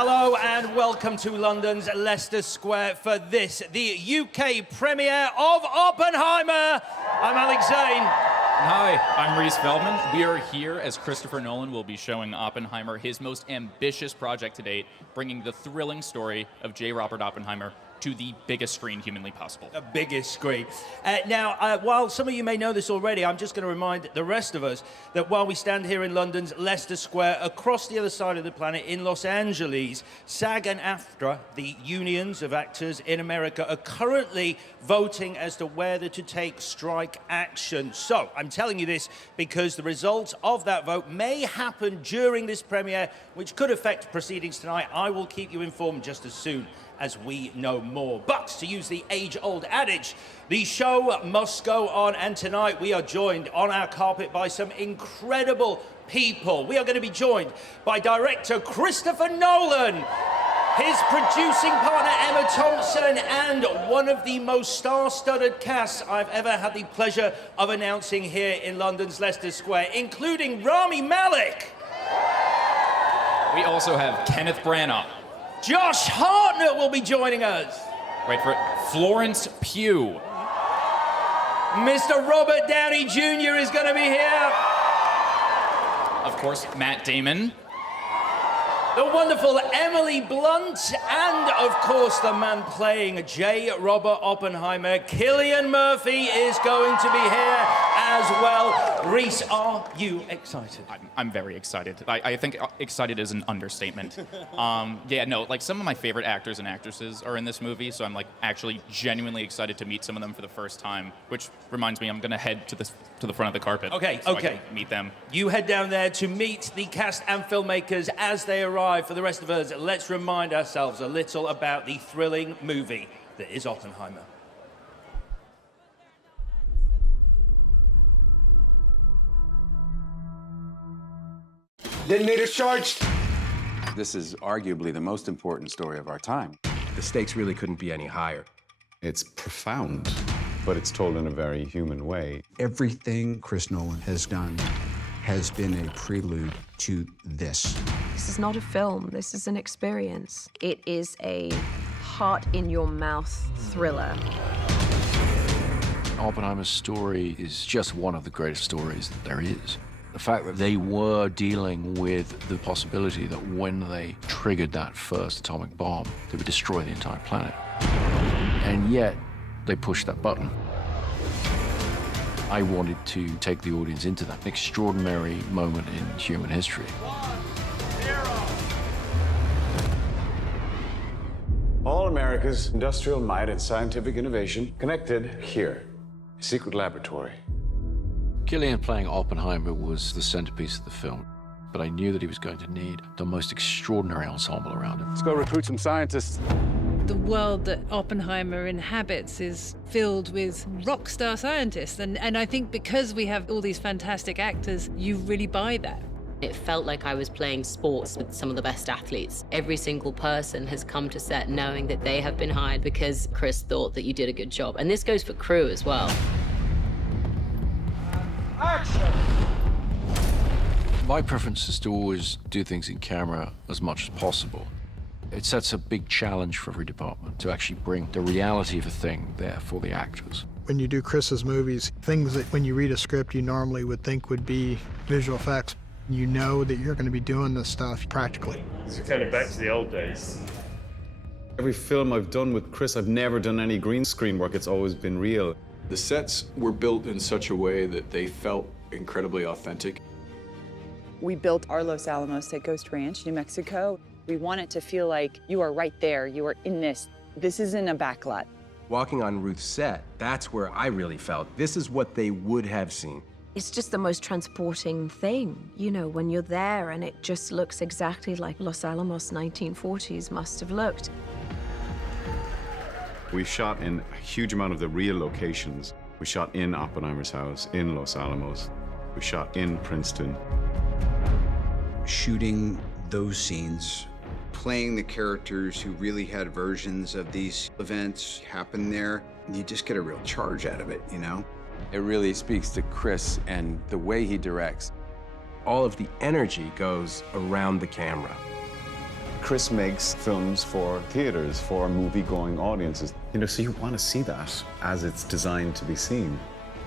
Hello and welcome to London's Leicester Square for this, the UK premiere of Oppenheimer. I'm Alex Zane. Hi, I'm Reese Feldman. We are here as Christopher Nolan will be showing Oppenheimer his most ambitious project to date, bringing the thrilling story of J. Robert Oppenheimer to the biggest screen humanly possible. The biggest screen. Now, while some of you may know this already, I'm just going to remind the rest of us that while we stand here in London's Leicester Square, across the other side of the planet in Los Angeles, SAG and AFTRA, the unions of actors in America, are currently voting as to whether to take strike action. So, I'm telling you this because the results of that vote may happen during this premiere, which could affect proceedings tonight. I will keep you informed just as soon as we know more. But to use the age-old adage, the show must go on, and tonight we are joined on our carpet by some incredible people. We are going to be joined by director Christopher Nolan, his producing partner Emma Thompson, and one of the most star-studded casts I've ever had the pleasure of announcing here in London's Leicester Square, including Rami Malek. We also have Kenneth Branagh. Josh Hartnett will be joining us. Wait for it. Florence Pugh. Mr. Robert Downey Jr. is going to be here. Of course, Matt Damon. The wonderful Emily Blunt, and of course the man playing J. Robert Oppenheimer, Cillian Murphy, is going to be here as well. Reese, are you excited? I'm very excited. I think excited is an understatement. Yeah, no, like some of my favorite actors and actresses are in this movie, so I'm like actually genuinely excited to meet some of them for the first time, which reminds me I'm gonna head to the front of the carpet. Okay, so okay. I can meet them. You head down there to meet the cast and filmmakers as they arrive. For the rest of us, let's remind ourselves a little about the thrilling movie that is Oppenheimer. Detonators charged. This is arguably the most important story of our time. The stakes really couldn't be any higher. It's profound, but it's told in a very human way. Everything Chris Nolan has done has been a prelude to this. This is not a film, this is an experience. It is a heart-in-your-mouth thriller. Oppenheimer's story is just one of the greatest stories that there is. The fact that they were dealing with the possibility that when they triggered that first atomic bomb, they would destroy the entire planet. And yet, they pushed that button. I wanted to take the audience into that extraordinary moment in human history. All America's industrial might and scientific innovation connected here, a secret laboratory. Cillian playing Oppenheimer was the centerpiece of the film, but I knew that he was going to need the most extraordinary ensemble around him. Let's go recruit some scientists. The world that Oppenheimer inhabits is filled with rock star scientists, and I think because we have all these fantastic actors, you really buy that. It felt like I was playing sports with some of the best athletes. Every single person has come to set knowing that they have been hired because Chris thought that you did a good job. And this goes for crew as well. Action! My preference is to always do things in camera as much as possible. It sets a big challenge for every department to actually bring the reality of a thing there for the actors. When you do Chris's movies, things that when you read a script you normally would think would be visual effects, you know that you're going to be doing this stuff practically. It's kind of back to the old days. Every film I've done with Chris, I've never done any green screen work. It's always been real. The sets were built in such a way that they felt incredibly authentic. We built our Los Alamos at Ghost Ranch, New Mexico. We want it to feel like you are right there, you are in this. This isn't a backlot. Walking on Ruth's set, that's where I really felt this is what they would have seen. It's just the most transporting thing, you know, when you're there and it just looks exactly like Los Alamos 1940s must have looked. We shot in a huge amount of the real locations. We shot in Oppenheimer's house, in Los Alamos. We shot in Princeton. Shooting those scenes, playing the characters who really had versions of these events happen there, you just get a real charge out of it, you know? It really speaks to Chris and the way he directs. All of the energy goes around the camera. Chris makes films for theaters, for movie-going audiences. You know, so you want to see that as it's designed to be seen.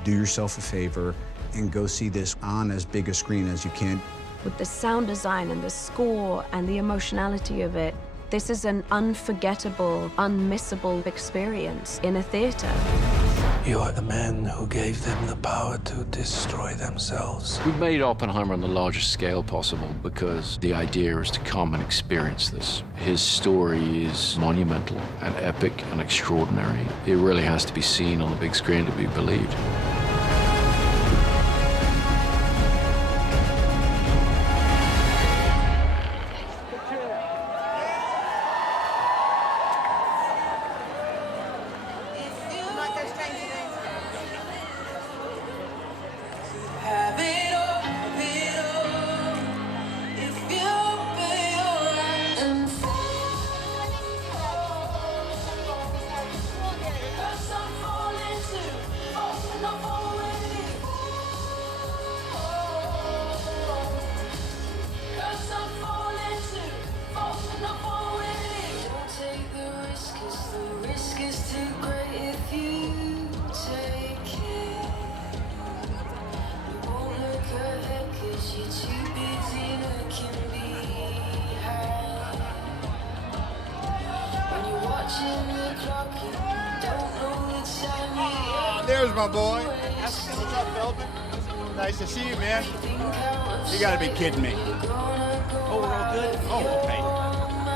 Do yourself a favor and go see this on as big a screen as you can. With the sound design and the score and the emotionality of it, this is an unforgettable, unmissable experience in a theater. You are the man who gave them the power to destroy themselves. We made Oppenheimer on the largest scale possible because the idea is to come and experience this. His story is monumental and epic and extraordinary. It really has to be seen on the big screen to be believed. There's my boy. What's up, Feldman? Nice to see you, man. You gotta be kidding me. Oh, we're all good? Oh, okay.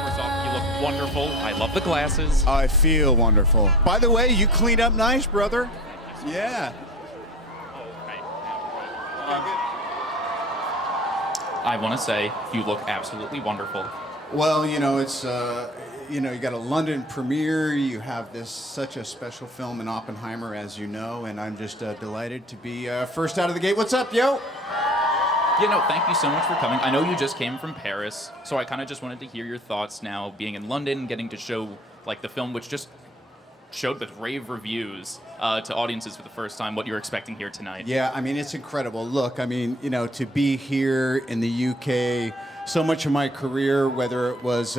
First off, you look wonderful. I love the glasses. I feel wonderful. By the way, you cleaned up nice, brother. Yeah. I want to say you look absolutely wonderful. Well, you know, it's, you got a London premiere. You have such a special film in Oppenheimer, as you know, and I'm just delighted to be first out of the gate. What's up, yo? Thank you so much for coming. I know you just came from Paris, so I kind of just wanted to hear your thoughts now, being in London, getting to show, like, the film, which just showed with rave reviews to audiences for the first time, what you're expecting here tonight. Yeah, I mean, it's incredible. Look, I mean, to be here in the UK, so much of my career, whether it was,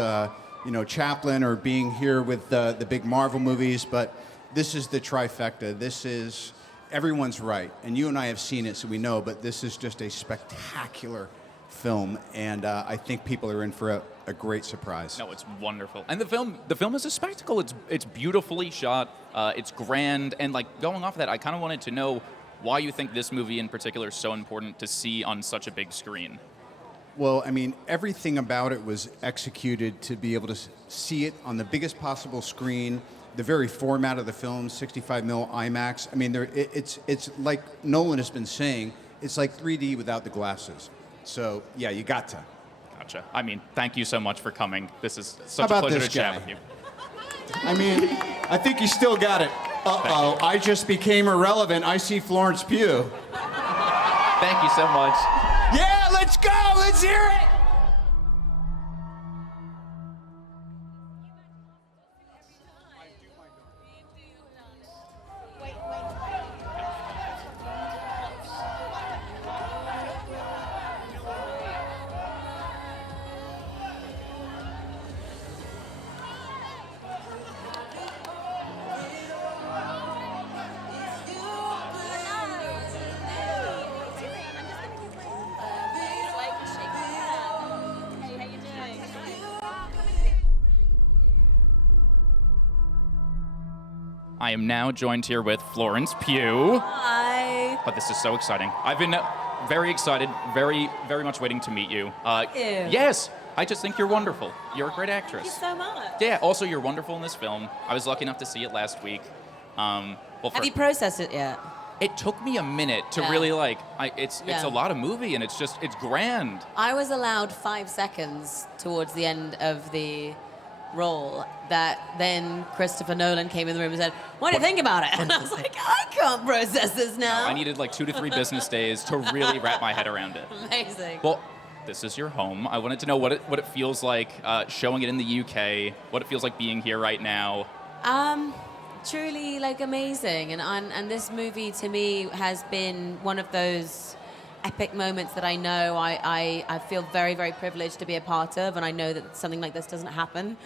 Chaplin or being here with the big Marvel movies, but this is the trifecta. This is, everyone's right, and you and I have seen it, so we know, but this is just a spectacular film, and I think people are in for a great surprise. No, it's wonderful. And the film is a spectacle. It's beautifully shot. It's grand. And like going off of that, I kind of wanted to know why you think this movie in particular is so important to see on such a big screen. Well, I mean, everything about it was executed to be able to see it on the biggest possible screen. The very format of the film, 65mm IMAX. I mean, it's like Nolan has been saying, it's like 3D without the glasses. So, yeah, you got to. Gotcha. I mean, thank you so much for coming. This is How such a about pleasure this to chat guy? with you. I mean, I think you still got it. Uh-oh, I just became irrelevant. I see Florence Pugh. Thank you so much. Yeah, let's go. Let's hear it. I am now joined here with Florence Pugh. Hi. But this is so exciting. I've been very excited, very, very much waiting to meet you. Yes, I just think you're wonderful. You're a great actress. Thank you so much. Yeah, also you're wonderful in this film. I was lucky enough to see it last week. Have you processed it yet? It took me a minute to really it's a lot of movie and it's grand. I was allowed 5 seconds towards the end of the role that then Christopher Nolan came in the room and said, what do you think about it? And I was like, I can't process this now. No, I needed like 2 to 3 business days to really wrap my head around it. Amazing. Well, this is your home. I wanted to know what it feels like showing it in the UK, what it feels like being here right now. Truly like amazing, and this movie to me has been one of those epic moments that I know I feel very, very privileged to be a part of, and I know that something like this doesn't happen.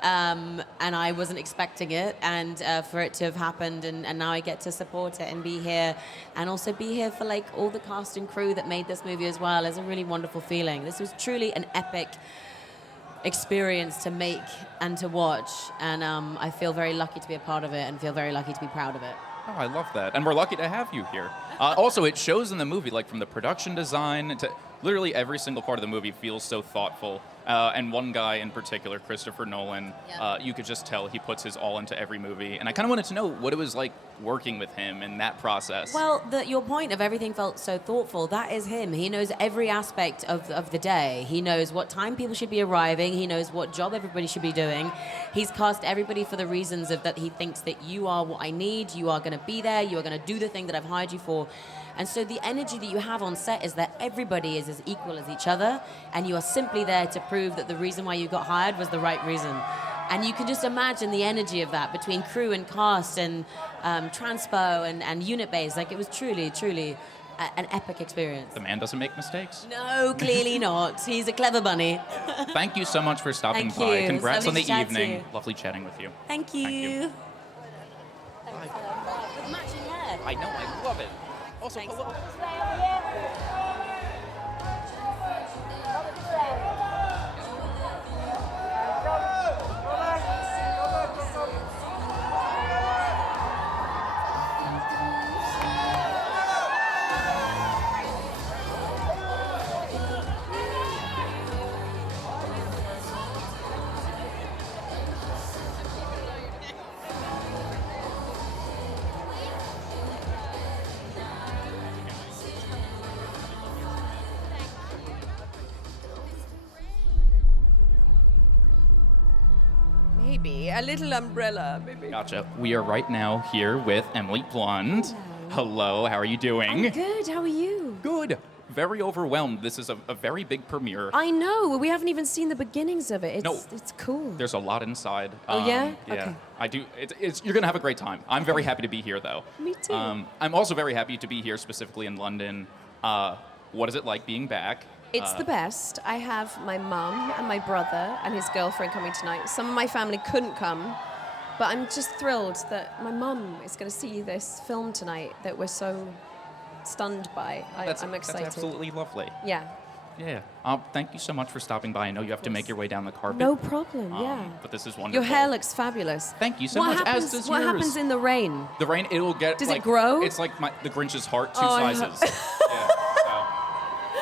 And I wasn't expecting it, and for it to have happened, and now I get to support it and be here, and also be here for like all the cast and crew that made this movie as well is a really wonderful feeling. This was truly an epic experience to make and to watch, and I feel very lucky to be a part of it and feel very lucky to be proud of it. Oh, I love that. And we're lucky to have you here. Also, it shows in the movie, like from the production design to literally every single part of the movie feels so thoughtful. And one guy in particular, Christopher Nolan, you could just tell he puts his all into every movie. And I kind of wanted to know what it was like working with him in that process. Well, your point of everything felt so thoughtful, that is him. He knows every aspect of the day. He knows what time people should be arriving. He knows what job everybody should be doing. He's cast everybody for the reasons of that he thinks that you are what I need, you are going to be there, you are going to do the thing that I've hired you for. And so the energy that you have on set is that everybody is as equal as each other, and you are simply there to prove that the reason why you got hired was the right reason. And you can just imagine the energy of that between crew and cast and transpo and unit base. Like, it was truly, truly an epic experience. The man doesn't make mistakes. No, clearly not. He's a clever bunny. Thank you so much for stopping Thank by. you. Congrats on Lovely the to chat to evening. you. Lovely chatting with you. Thank you. Thank you. With matching hair. I know, I love it. Also, hello. Maybe a little umbrella, maybe. Gotcha. We are right now here with Emily Blunt. Hello, how are you doing? I'm good. How are you? Good. Very overwhelmed. This is a very big premiere. I know. We haven't even seen the beginnings of it. It's cool. There's a lot inside. Oh, yeah? Yeah. Okay. I do. You're going to have a great time. I'm very happy to be here, though. Me too. I'm also very happy to be here, specifically in London. What is it like being back? It's the best. I have my mum and my brother and his girlfriend coming tonight. Some of my family couldn't come, but I'm just thrilled that my mum is going to see this film tonight that we're so stunned by. I'm excited. That's absolutely lovely. Yeah. Yeah. Thank you so much for stopping by. I know you have to make your way down the carpet. No problem, yeah. But this is wonderful. Your hair looks fabulous. Thank you so much. Happens, as does what yours. happens in the rain? The rain, it'll get. Does it grow? It's like the Grinch's heart, two Oh, sizes. Yeah.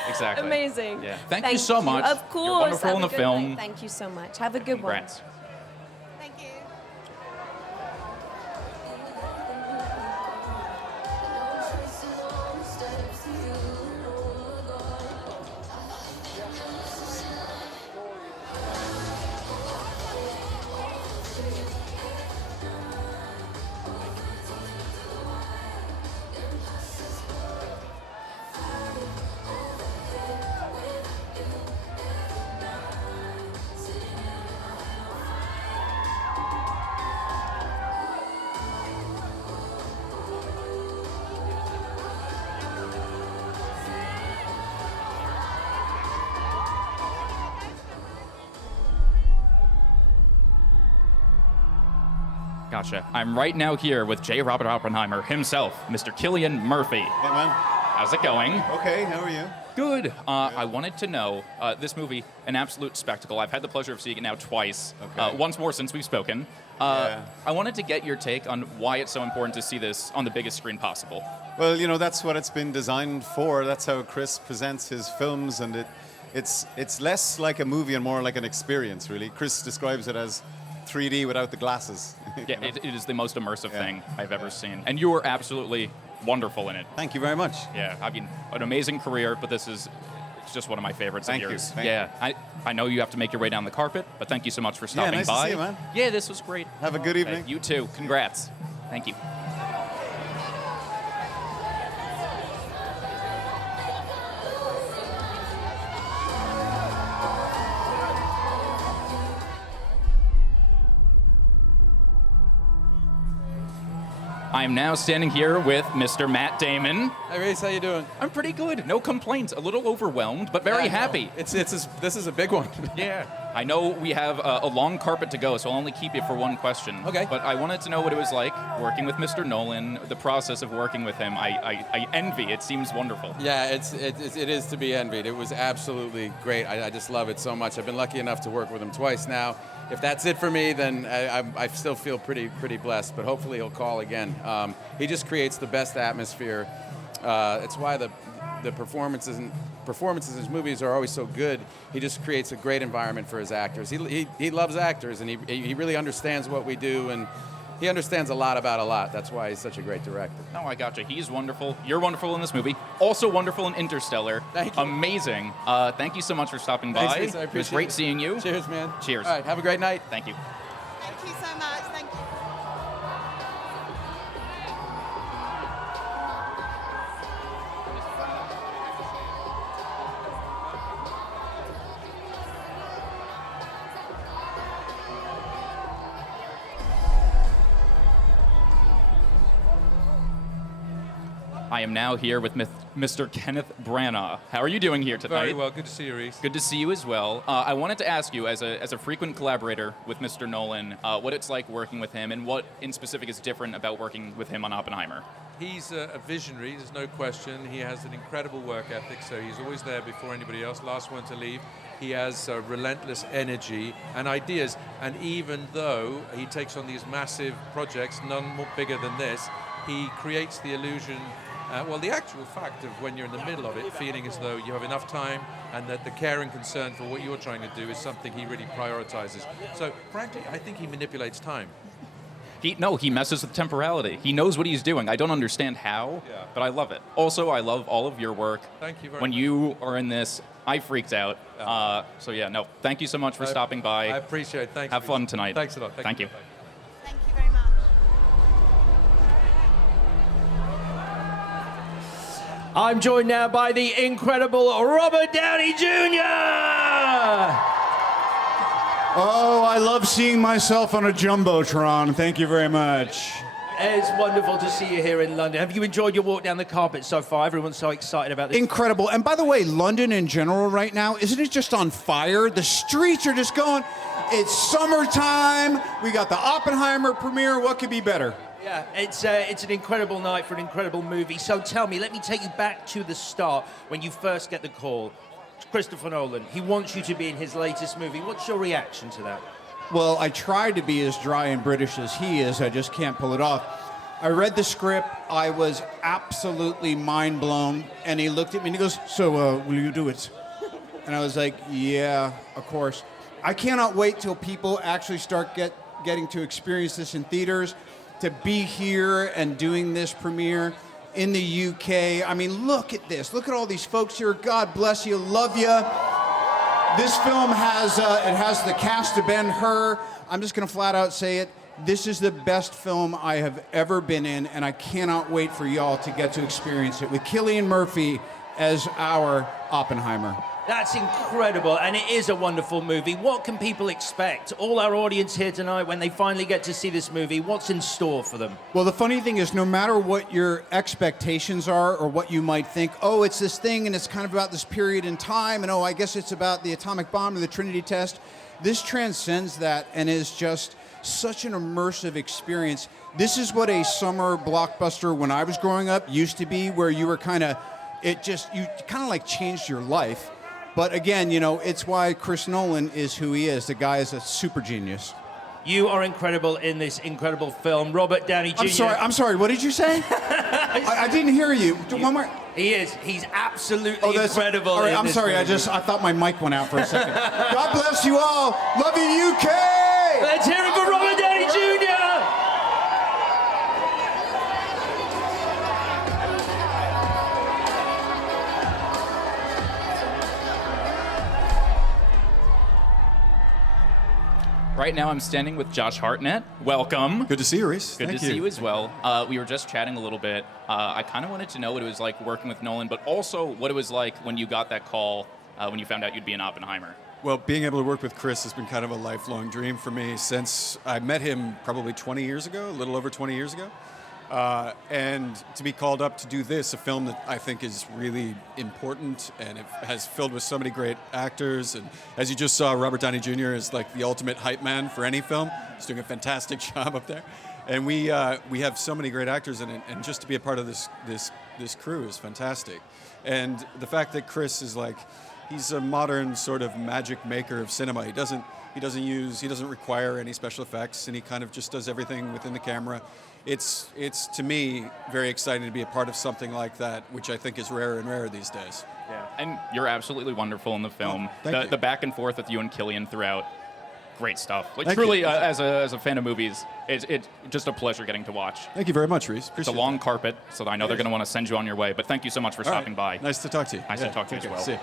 So, exactly. Amazing. Yeah. Thank you so much. Of course. You're wonderful Have in a the good film. night. Thank you so much. Have a good Congrats. one. Gotcha. I'm right now here with J. Robert Oppenheimer himself, Mr. Cillian Murphy. Hey, man. How's it going? Okay, how are you? Good. I wanted to know, this movie, an absolute spectacle. I've had the pleasure of seeing it now twice, once more since we've spoken. I wanted to get your take on why it's so important to see this on the biggest screen possible. Well, you know, that's what it's been designed for. That's how Chris presents his films, and it's less like a movie and more like an experience, really. Chris describes it as 3D without the glasses. Yeah, it is the most immersive thing I've ever seen. And you were absolutely wonderful in it. Thank you very much. Yeah, I mean, an amazing career, but it's just one of my favorites Thank of you. yours. Thank yeah, I know you have to make your way down the carpet, but thank you so much for stopping nice by. to see you, man. Yeah, this was great. Have a good evening. You too. Congrats. Thank you. I am now standing here with Mr. Matt Damon. Hi, Reese. How you doing? I'm pretty good. No complaints. A little overwhelmed, but very happy. This is a big one. Yeah. I know we have a long carpet to go, so I'll only keep you for one question. Okay. But I wanted to know what it was like working with Mr. Nolan, the process of working with him. I envy. It seems wonderful. Yeah, it is to be envied. It was absolutely great. I just love it so much. I've been lucky enough to work with him twice now. If that's it for me, then I still feel pretty blessed. But hopefully he'll call again. He just creates the best atmosphere. It's why the performances in his movies are always so good. He just creates a great environment for his actors. He loves actors, and he really understands what we do, and he understands a lot about a lot. That's why he's such a great director. Oh, I gotcha. He's wonderful. You're wonderful in this movie. Also wonderful in Interstellar. Thank you. Amazing. Thank you so much for stopping by. Thanks, Lisa. I It was appreciate great it. seeing you. Cheers, man. Cheers. All right, have a great night. Thank you. Thank you so much. Thank you. I am now here with Mr. Kenneth Branagh. How are you doing here tonight? Very well. Good to see you, Reese. Good to see you as well. I wanted to ask you, as a frequent collaborator with Mr. Nolan, what it's like working with him, and what in specific is different about working with him on Oppenheimer. He's a visionary, there's no question. He has an incredible work ethic, so he's always there before anybody else, last one to leave. He has relentless energy and ideas, and even though he takes on these massive projects, none more bigger than this, he creates the illusion, the actual fact of when you're in the middle of it, feeling as though you have enough time and that the care and concern for what you're trying to do is something he really prioritizes. So, frankly, I think he manipulates time. He messes with temporality. He knows what he's doing. I don't understand how, but I love it. Also, I love all of your work. Thank you very When much. you are in this, I freaked out. Thank you so much for stopping by. I appreciate it. Thanks. Have fun tonight. Thanks a lot. Thank you. Thank you very much. I'm joined now by the incredible Robert Downey Jr. Oh, I love seeing myself on a Jumbotron. Thank you very much. It's wonderful to see you here in London. Have you enjoyed your walk down the carpet so far? Everyone's so excited about this. Incredible. And by the way, London in general right now, isn't it just on fire? The streets are just going. It's summertime. We got the Oppenheimer premiere. What could be better? Yeah, it's an incredible night for an incredible movie. So tell me, let me take you back to the start when you first get the call. Christopher Nolan, he wants you to be in his latest movie. What's your reaction to that? Well, I tried to be as dry and British as he is. I just can't pull it off. I read the script. I was absolutely mind blown. And he looked at me and he goes, "So, will you do it?" And I was like, "Yeah, of course." I cannot wait till people actually start getting to experience this in theaters, to be here and doing this premiere in the UK. I mean, look at this. Look at all these folks here. God bless you. Love you. This film has the cast to Ben-Hur. I'm just going to flat out say it. This is the best film I have ever been in, and I cannot wait for y'all to get to experience it with Cillian Murphy as our Oppenheimer. That's incredible, and it is a wonderful movie. What can people expect? All our audience here tonight, when they finally get to see this movie, what's in store for them? Well, the funny thing is, no matter what your expectations are or what you might think, oh, it's this thing and it's kind of about this period in time, and oh, I guess it's about the atomic bomb or the Trinity test, this transcends that and is just such an immersive experience. This is what a summer blockbuster when I was growing up used to be, where you were you kind of like changed your life. But again, it's why Chris Nolan is who he is. The guy is a super genius. You are incredible in this incredible film. Robert Downey Jr. I'm sorry, what did you say? I didn't hear you. One more. He is. He's absolutely incredible. All right, in I'm this sorry. movie. I thought my mic went out for a second. God bless you all. Love you, UK. Let's hear it for Robert Downey Jr. Right now, I'm standing with Josh Hartnett. Welcome. Good to see you, Reese. Good to see you as well. We were just chatting a little bit. I kind of wanted to know what it was like working with Nolan, but also what it was like when you got that call when you found out you'd be in Oppenheimer. Well, being able to work with Chris has been kind of a lifelong dream for me since I met him probably 20 years ago, a little over 20 years ago. And to be called up to do this, a film that I think is really important and it has filled with so many great actors. And as you just saw, Robert Downey Jr. is like the ultimate hype man for any film. He's doing a fantastic job up there. And we have so many great actors in it, and just to be a part of this crew is fantastic. And the fact that Chris is like, he's a modern sort of magic maker of cinema. He doesn't require any special effects, and he kind of just does everything within the camera. It's to me very exciting to be a part of something like that, which I think is rarer and rarer these days. Yeah, and you're absolutely wonderful in the film. Thank you. The back and forth with you and Cillian throughout, great stuff. Like Thank truly, you. as a fan of movies, it's just a pleasure getting to watch. Thank you very much, Reese. It's a Appreciate long it. carpet, so I know they're going to want to send you on your way. But thank you so much for All right. stopping by. Nice to talk to you. Nice to talk to you take as care. well. See you.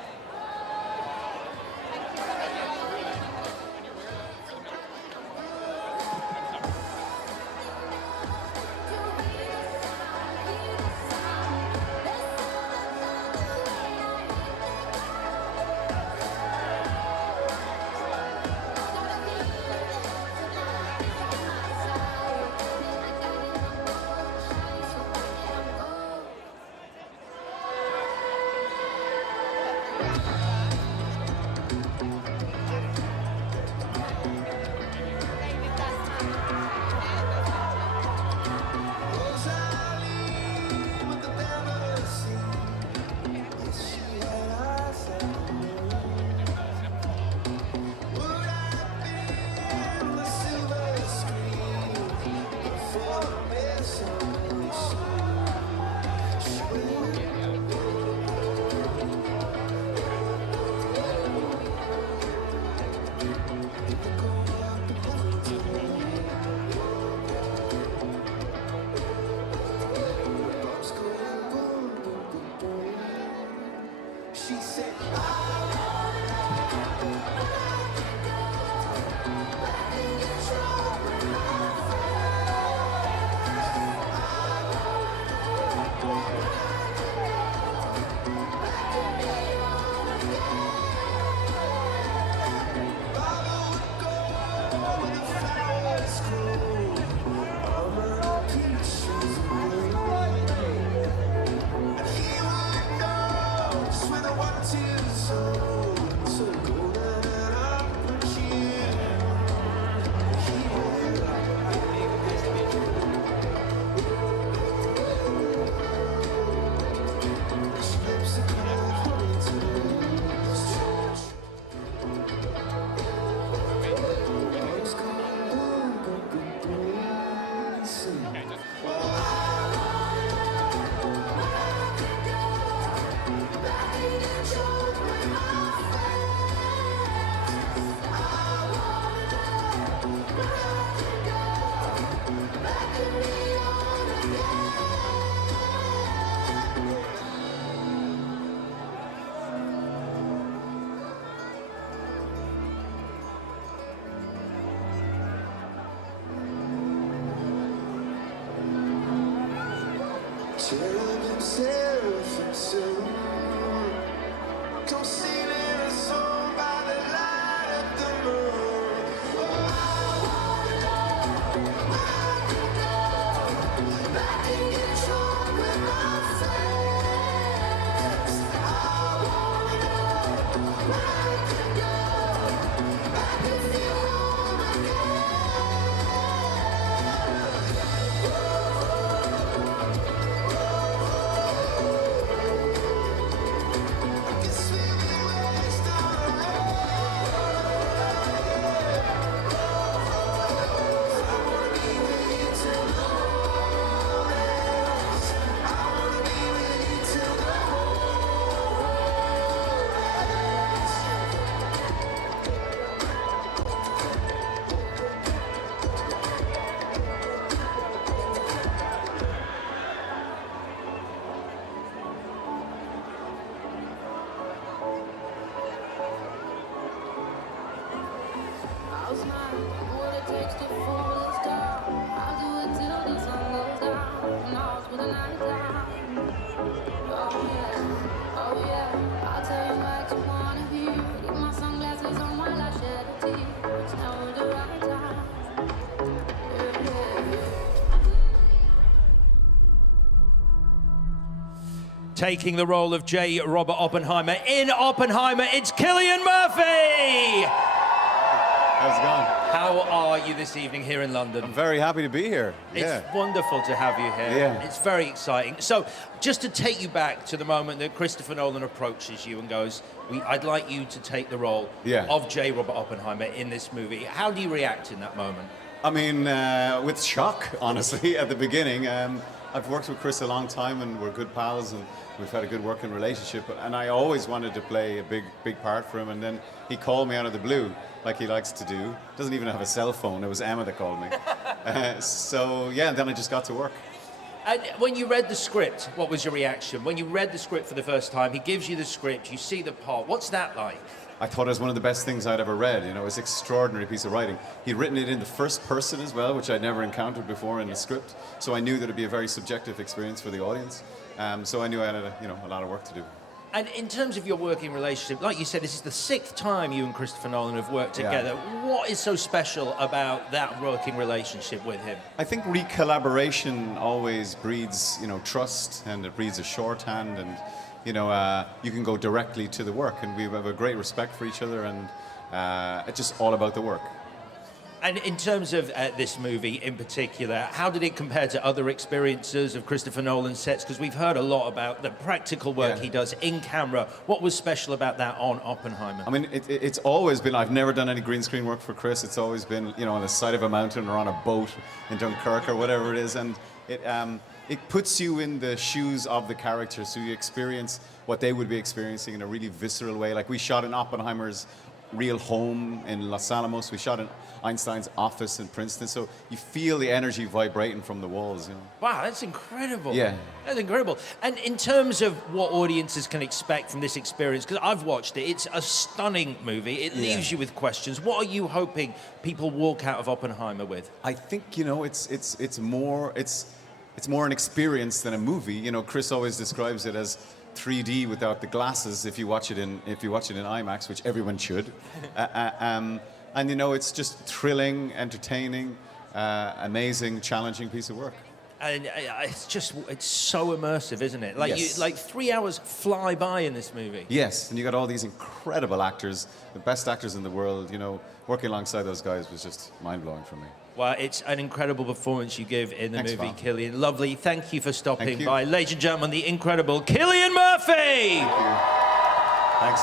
taking the role of J. Robert Oppenheimer. In Oppenheimer, it's Cillian Murphy! How's it going? How are you this evening here in London? I'm very happy to be here. It's wonderful to have you here. Yeah. It's very exciting. So, just to take you back to the moment that Christopher Nolan approaches you and goes, I'd like you to take the role of J. Robert Oppenheimer in this movie. How do you react in that moment? I mean, with shock, honestly, at the beginning. I've worked with Chris a long time, and we're good pals, and we've had a good working relationship. And I always wanted to play a big part for him. And then he called me out of the blue, like he likes to do. Doesn't even have a cell phone. It was Emma that called me. So yeah, and then I just got to work. And when you read the script, what was your reaction? When you read the script for the first time, he gives you the script, you see the part. What's that like? I thought it was one of the best things I'd ever read. You know, it was an extraordinary piece of writing. He'd written it in the first person as well, which I'd never encountered before in the script. So I knew that it'd be a very subjective experience for the audience. So I knew I had a lot of work to do. And in terms of your working relationship, like you said, this is the 6th time you and Christopher Nolan have worked together. What is so special about that working relationship with him? I think collaboration always breeds, trust, and it breeds a shorthand, and you can go directly to the work, and we have a great respect for each other, and it's just all about the work. And in terms of this movie in particular, how did it compare to other experiences of Christopher Nolan's sets? Because we've heard a lot about the practical work he does in camera. What was special about that on Oppenheimer? I mean, it's always been, I've never done any green screen work for Chris. It's always been, on the side of a mountain or on a boat in Dunkirk or whatever it is. And it puts you in the shoes of the character, so you experience what they would be experiencing in a really visceral way. Like we shot in Oppenheimer's real home in Los Alamos. We shot in Einstein's office in Princeton, so you feel the energy vibrating from the walls. Wow, that's incredible. Yeah. That's incredible. And in terms of what audiences can expect from this experience, because I've watched it, it's a stunning movie. It leaves you with questions. What are you hoping people walk out of Oppenheimer with? I think, it's more an experience than a movie. Chris always describes it as 3D without the glasses if you watch it in IMAX, which everyone should. And it's just thrilling, entertaining, amazing, challenging piece of work. And it's so immersive, isn't it? Like 3 hours fly by in this movie. Yes, and you got all these incredible actors, the best actors in the world. Working alongside those guys was just mind-blowing for me. Well, it's an incredible performance you give in the Thanks, movie, Bob. Cillian. Lovely. Thank you for stopping Thank you. by. Ladies and gentlemen, the incredible Cillian Murphy! Thank you. Thanks.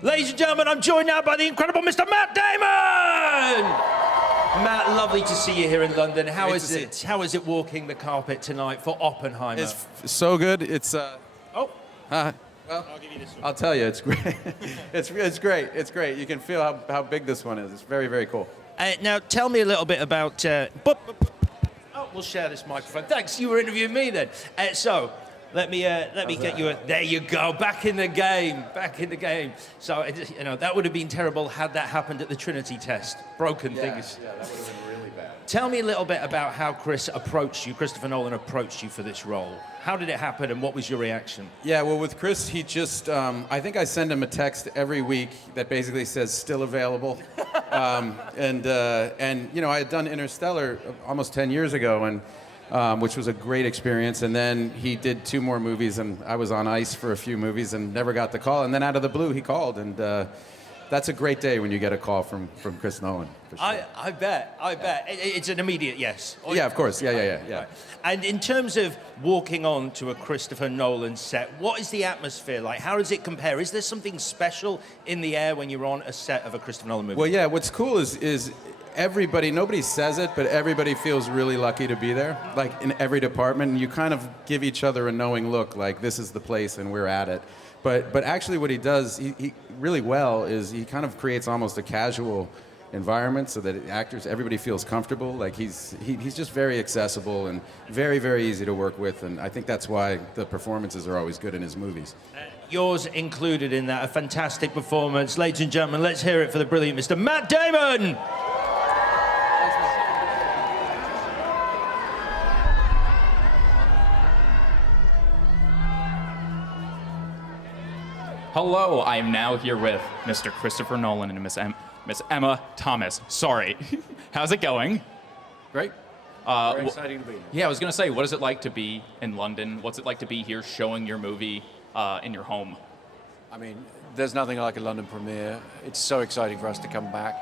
Ladies and gentlemen, I'm joined now by the incredible Mr. Matt Damon! Matt, lovely to see you here in London. How is it? How is it walking the carpet tonight for Oppenheimer? It's so good. It's well, I'll give you this one. I'll tell you, it's great. it's great. It's great. You can feel how big this one is. It's very, very cool. Now, tell me a little bit about. We'll share this microphone. Thanks. You were interviewing me then. So. Let me get you a. There you go. Back in the game. Back in the game. So that would have been terrible had that happened at the Trinity test. Broken things. Yeah, that would have been really bad. Tell me a little bit about how Christopher Nolan approached you for this role. How did it happen, and what was your reaction? Yeah, well, with Chris, he just, I think I send him a text every week that basically says, still available. And I had done Interstellar almost 10 years ago, and which was a great experience. And then he did 2 more movies, and I was on ice for a few movies and never got the call. And then out of the blue, he called, and that's a great day when you get a call from Chris Nolan. For sure. I bet. It's an immediate yes. Yeah, of course. Yeah. And in terms of walking on to a Christopher Nolan set, what is the atmosphere like? How does it compare? Is there something special in the air when you're on a set of a Christopher Nolan movie? Well, yeah, what's cool is everybody, nobody says it, but everybody feels really lucky to be there, like in every department. And you kind of give each other a knowing look, like this is the place and we're at it. But actually what he does he really well is he kind of creates almost a casual environment so that actors, everybody feels comfortable. Like he's just very accessible and very, very easy to work with, and I think that's why the performances are always good in his movies. Yours included in that, a fantastic performance. Ladies and gentlemen, let's hear it for the brilliant Mr. Matt Damon! Hello, I am now here with Mr. Christopher Nolan and Miss Emma Thomas. Sorry. How's it going? Great. Very exciting to be here. Yeah, I was going to say, what is it like to be in London? What's it like to be here showing your movie in your home? I mean, there's nothing like a London premiere. It's so exciting for us to come back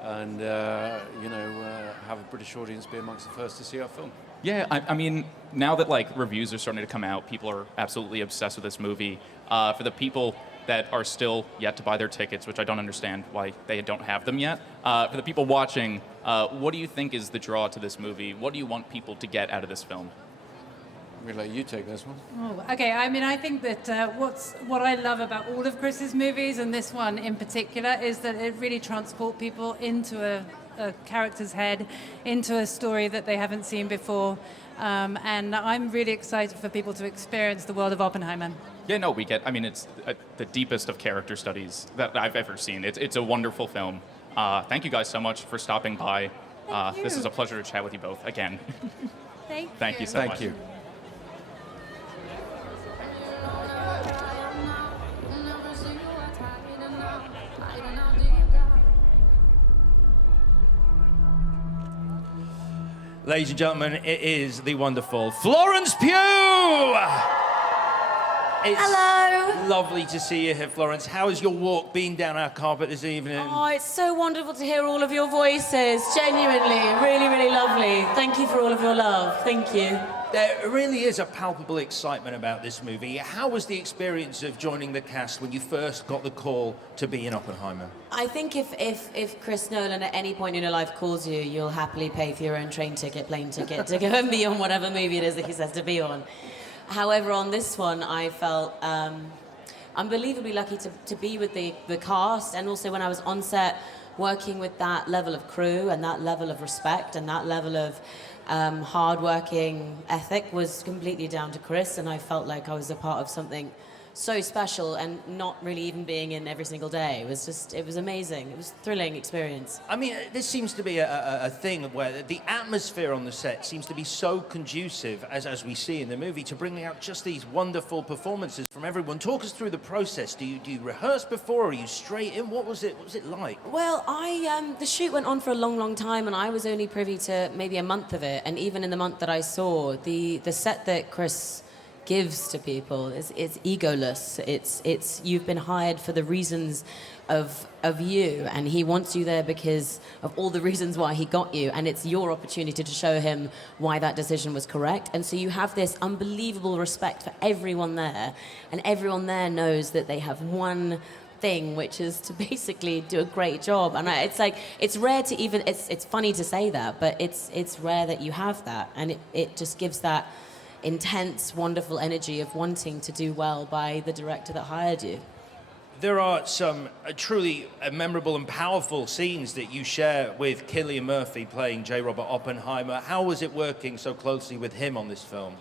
and, have a British audience be amongst the first to see our film. Yeah, I mean, now that like reviews are starting to come out, people are absolutely obsessed with this movie. For the people that are still yet to buy their tickets, which I don't understand why they don't have them yet. For the people watching, what do you think is the draw to this movie? What do you want people to get out of this film? I'm going to let you take this one. Oh, okay, I mean, I think that what I love about all of Chris's movies, and this one in particular, is that it really transports people into a character's head, into a story that they haven't seen before. And I'm really excited for people to experience the world of Oppenheimer. Yeah, no, it's the deepest of character studies that I've ever seen. It's a wonderful film. Thank you guys so much for stopping by. This is a pleasure to chat with you both again. Thank you so much. Thank you. Ladies and gentlemen, it is the wonderful Florence Pugh! It's Hello. Lovely to see you here, Florence. How has your walk been down our carpet this evening? Oh, it's so wonderful to hear all of your voices. Genuinely, really, really lovely. Thank you for all of your love. Thank you. There really is a palpable excitement about this movie. How was the experience of joining the cast when you first got the call to be in Oppenheimer? I think if Chris Nolan at any point in your life calls you, you'll happily pay for your own train ticket, plane ticket, to go and be on whatever movie it is that he says to be on. However, on this one, I felt unbelievably lucky to be with the cast, and also when I was on set working with that level of crew and that level of respect and that level of hard-working ethic was completely down to Chris, and I felt like I was a part of something so special, and not really even being in every single day. It was amazing. It was a thrilling experience. I mean, this seems to be a thing where the atmosphere on the set seems to be so conducive, as we see in the movie, to bringing out just these wonderful performances from everyone. Talk us through the process. Do you rehearse before, or are you straight in? What was it like? Well, the shoot went on for a long, long time, and I was only privy to maybe a month of it. And even in the month that I saw, the set that Chris gives to people is egoless. It's you've been hired for the reasons of you, and he wants you there because of all the reasons why he got you, and it's your opportunity to show him why that decision was correct. And so you have this unbelievable respect for everyone there, and everyone there knows that they have one thing, which is to basically do a great job. And it's rare to even, it's funny to say that, but it's rare that you have that, and it just gives that intense, wonderful energy of wanting to do well by the director that hired you. There are some truly memorable and powerful scenes that you share with Cillian Murphy playing J. Robert Oppenheimer. How was it working so closely with him on this film?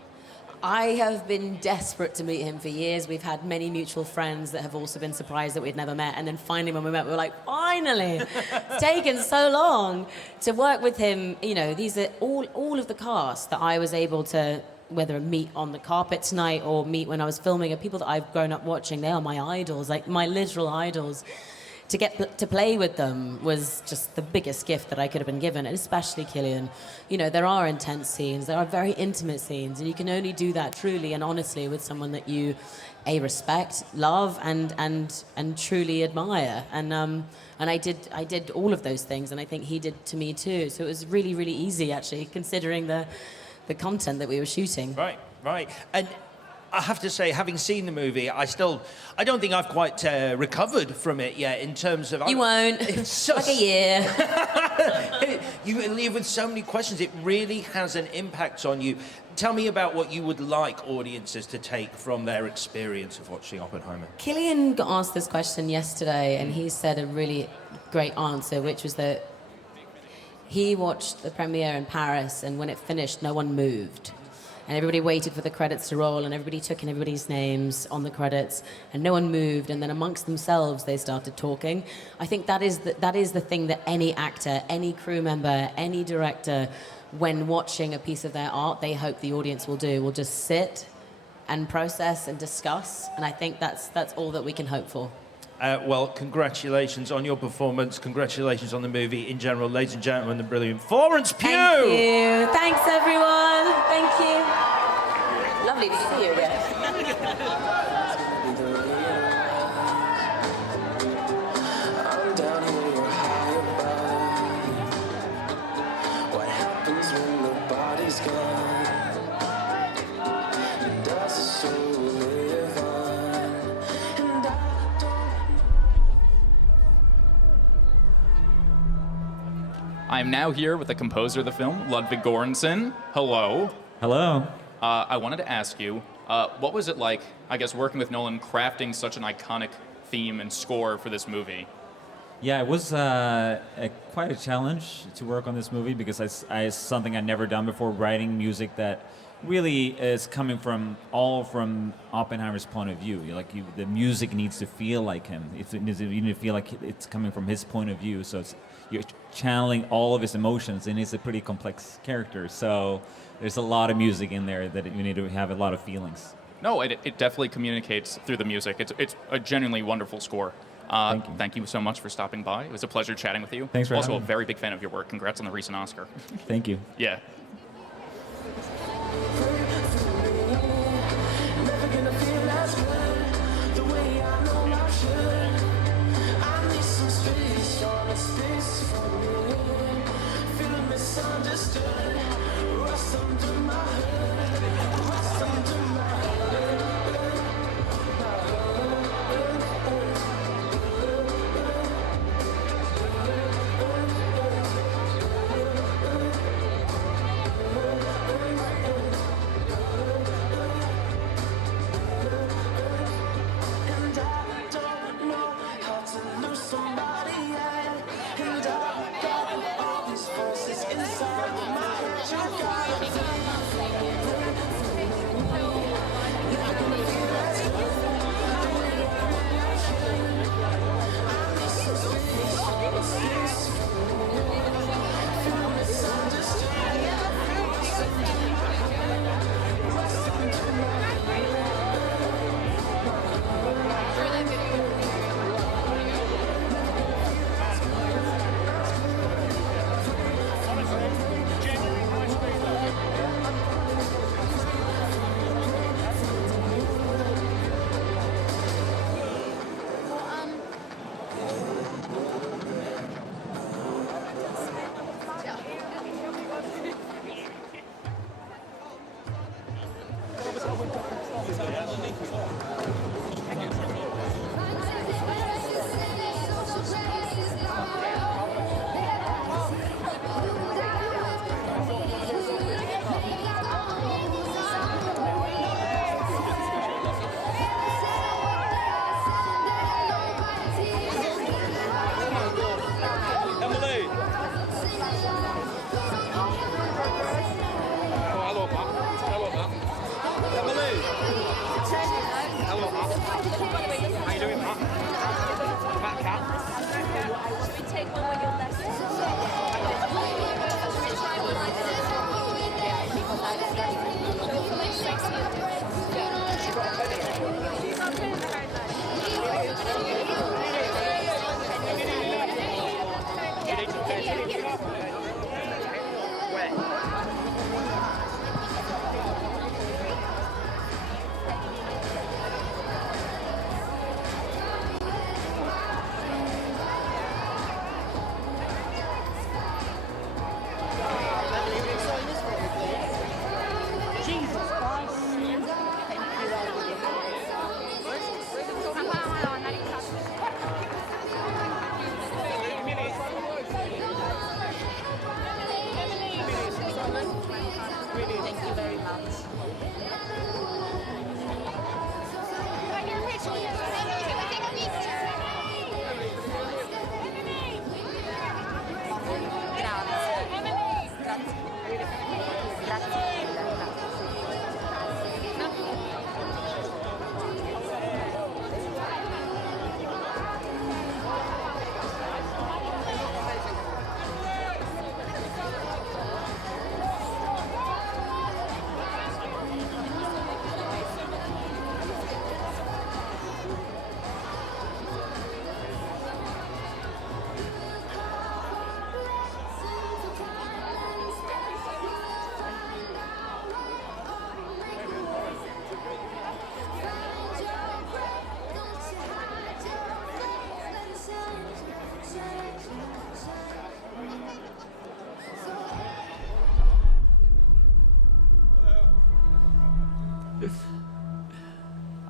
I have been desperate to meet him for years. We've had many mutual friends that have also been surprised that we'd never met. And then finally when we met, we were like, finally! It's taken so long to work with him. You know, these are all of the cast that I was able to whether meet on the carpet tonight or meet when I was filming, are people that I've grown up watching. They are my idols, like my literal idols. To get to play with them was just the biggest gift that I could have been given, and especially Cillian. You know, there are intense scenes, there are very intimate scenes, and you can only do that truly and honestly with someone that you, respect, love, and truly admire. And I did all of those things, and I think he did to me too. So it was really, really easy, actually, considering the content that we were shooting. Right. And I have to say, having seen the movie, I don't think I've quite recovered from it yet in terms of... You won't. Like a year. You leave with so many questions. It really has an impact on you. Tell me about what you would like audiences to take from their experience of watching Oppenheimer. Cillian got asked this question yesterday, and he said a really great answer, which was that He watched the premiere in Paris, and when it finished, no one moved. And everybody waited for the credits to roll, and everybody took in everybody's names on the credits, and no one moved. And then amongst themselves, they started talking. I think that is the thing that any actor, any crew member, any director, when watching a piece of their art, they hope the audience will do, will just sit and process and discuss. And I think that's all that we can hope for. Well, congratulations on your performance. Congratulations on the movie in general. Ladies and gentlemen, the brilliant Florence Pugh! Thank you. Thanks, everyone. Thank you. Lovely to see you again. I am now here with the composer of the film, Ludwig Göransson. Hello. Hello. I wanted to ask you, what was it like, I guess, working with Nolan, crafting such an iconic theme and score for this movie? Yeah, it was quite a challenge to work on this movie because it's something I'd never done before, writing music that really is coming from Oppenheimer's point of view. The music needs to feel like him. You need to feel like it's coming from his point of view. So you're channeling all of his emotions, and he's a pretty complex character. So there's a lot of music in there that you need to have a lot of feelings. No, it definitely communicates through the music. It's a genuinely wonderful score. Thank you so much for stopping by. It was a pleasure chatting with you. Thanks for also having a very big fan of your work. Congrats on the recent Oscar. Thank you. Yeah.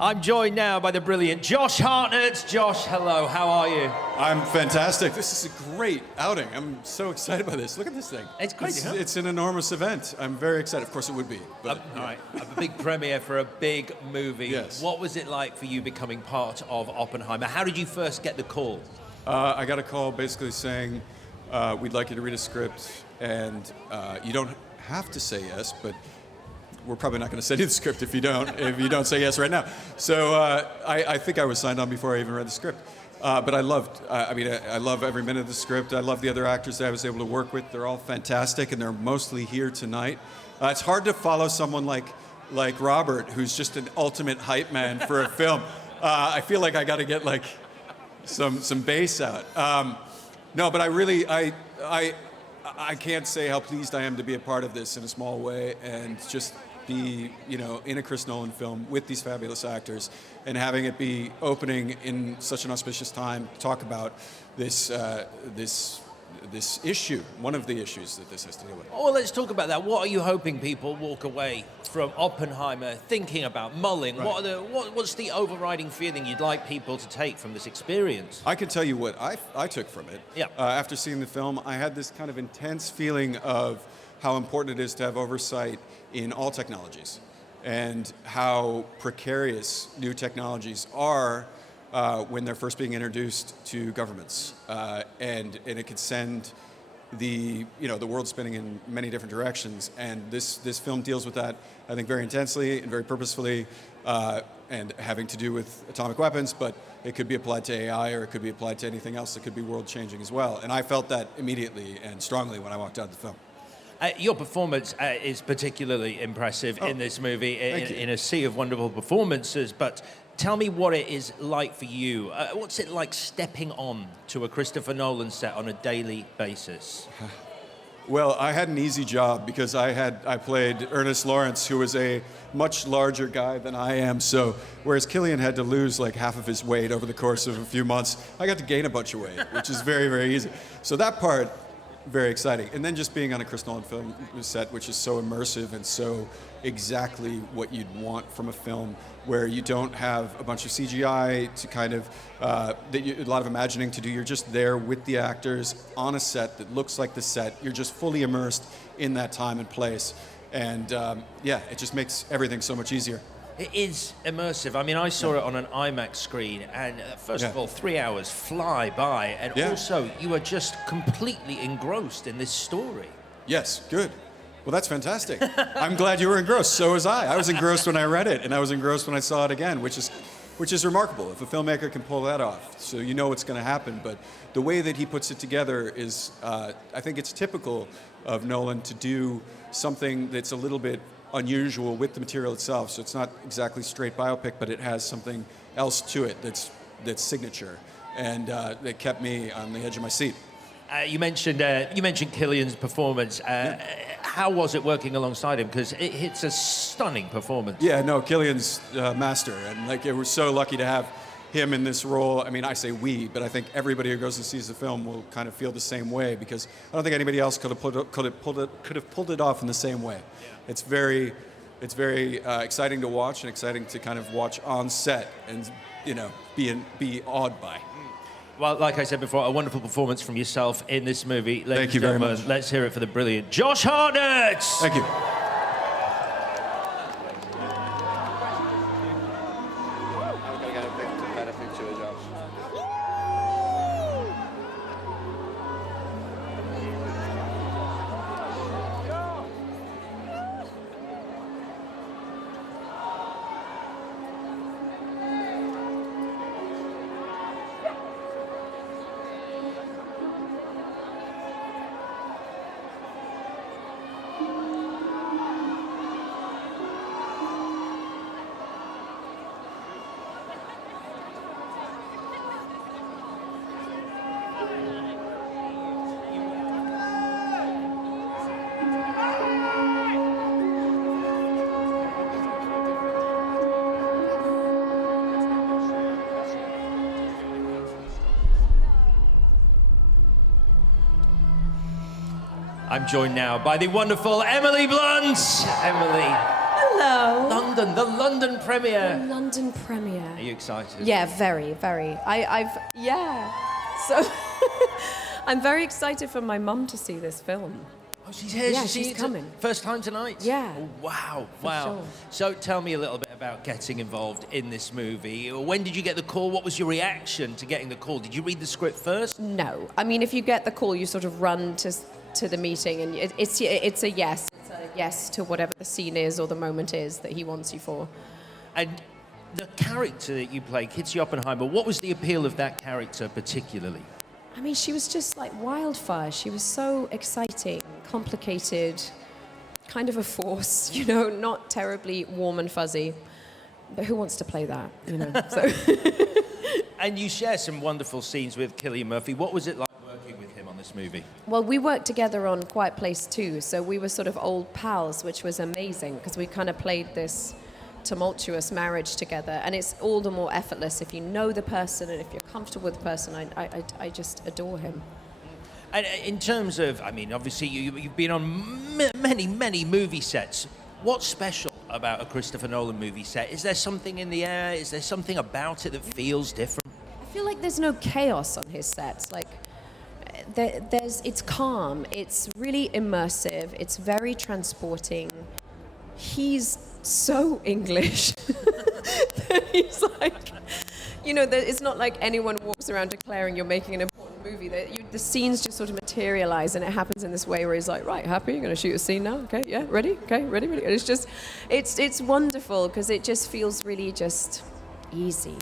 I'm joined now by the brilliant Josh Hartnett. Josh, hello, how are you? I'm fantastic. This is a great outing. I'm so excited by this. Look at this thing. It's great, huh? It's an enormous event. I'm very excited. Of course it would be. But, all right, a big premiere for a big movie. Yes. What was it like for you becoming part of Oppenheimer? How did you first get the call? I got a call basically saying, we'd like you to read a script, and you don't have to say yes, but we're probably not going to send you the script if you don't say yes right now. So I think I was signed on before I even read the script. But I love every minute of the script. I love the other actors that I was able to work with. They're all fantastic, and they're mostly here tonight. It's hard to follow someone like Robert, who's just an ultimate hype man for a film. I feel like I got to get like some bass out. No, but I can't say how pleased I am to be a part of this in a small way, and just be, in a Chris Nolan film with these fabulous actors, and having it be opening in such an auspicious time to talk about this issue, one of the issues that this has to deal with. Oh, well, let's talk about that. What are you hoping people walk away from Oppenheimer thinking about, mulling? Right. What's the overriding feeling you'd like people to take from this experience? I can tell you what I took from it. Yeah. After seeing the film, I had this kind of intense feeling of how important it is to have oversight in all technologies, and how precarious new technologies are when they're first being introduced to governments, and it could send the world spinning in many different directions. And this film deals with that, I think, very intensely and very purposefully, and having to do with atomic weapons, but it could be applied to AI, or it could be applied to anything else that could be world changing as well. And I felt that immediately and strongly when I walked out of the film. Your performance is particularly impressive in this movie, in a sea of wonderful performances. But tell me what it is like for you. What's it like stepping on to a Christopher Nolan set on a daily basis? Well, I had an easy job because I played Ernest Lawrence, who was a much larger guy than I am. So whereas Cillian had to lose like half of his weight over the course of a few months, I got to gain a bunch of weight, which is very, very easy. So that part, very exciting. And then just being on a Chris Nolan film set, which is so immersive and so exactly what you'd want from a film, where you don't have a bunch of CGI to kind of, a lot of imagining to do. You're just there with the actors on a set that looks like the set. You're just fully immersed in that time and place. And it just makes everything so much easier. It is immersive. I mean, I saw it on an IMAX screen, and first of all, 3 hours fly by, and also you are just completely engrossed in this story. Yes, good. Well, that's fantastic. I'm glad you were engrossed. So was I. I was engrossed when I read it, and I was engrossed when I saw it again, which is remarkable. If a filmmaker can pull that off, so you know what's going to happen. But the way that he puts it together is, I think it's typical of Nolan to do something that's a little bit unusual with the material itself. So it's not exactly straight biopic, but it has something else to it that's signature, and that kept me on the edge of my seat. You mentioned Cillian's performance. How was it working alongside him? Because it's a stunning performance. Yeah, no, Cillian's master, and we're so lucky to have him in this role. I mean, I say we, but I think everybody who goes and sees the film will kind of feel the same way, because I don't think anybody else could have pulled it off in the same way. Yeah. It's very exciting to watch, and exciting to kind of watch on set, and be awed by. Well, like I said before, a wonderful performance from yourself in this movie. Thank you very much. Let's hear it for the brilliant Josh Hartnett. Thank you. I'm joined now by the wonderful Emily Blunt. Emily. Hello. London, the London premiere. The London premiere. Are you excited? Yeah, very, very. Yeah. So I'm very excited for my mum to see this film. Oh, she's here. Yeah, she's coming. First time tonight? Yeah. Oh, wow, For wow. sure. So tell me a little bit about getting involved in this movie. When did you get the call? What was your reaction to getting the call? Did you read the script first? No. I mean, if you get the call, you sort of run to the meeting, and it's a yes. It's a yes to whatever the scene is or the moment is that he wants you for. And the character that you play, Kitty Oppenheimer, what was the appeal of that character particularly? I mean, she was just like wildfire. She was so exciting, complicated, kind of a force, you know, not terribly warm and fuzzy. But who wants to play that, you know? So. And you share some wonderful scenes with Cillian Murphy. What was it like working with him on this movie? Well, we worked together on Quiet Place too, so we were sort of old pals, which was amazing because we kind of played this tumultuous marriage together, and it's all the more effortless if you know the person and if you're comfortable with the person. I just adore him. And in terms of, I mean, obviously you've been on many movie sets. What's special about a Christopher Nolan movie set? Is there something in the air? Is there something about it that feels different? I feel like there's no chaos on his sets. Like, it's calm, it's really immersive, it's very transporting. He's so English. He's like, you know, it's not like anyone walks around declaring you're making an important movie. The scenes just sort of materialize, and it happens in this way where he's like, right, happy, you're going to shoot a scene now? Okay, yeah, ready? Okay, ready. And it's just, it's wonderful because it just feels really just easy.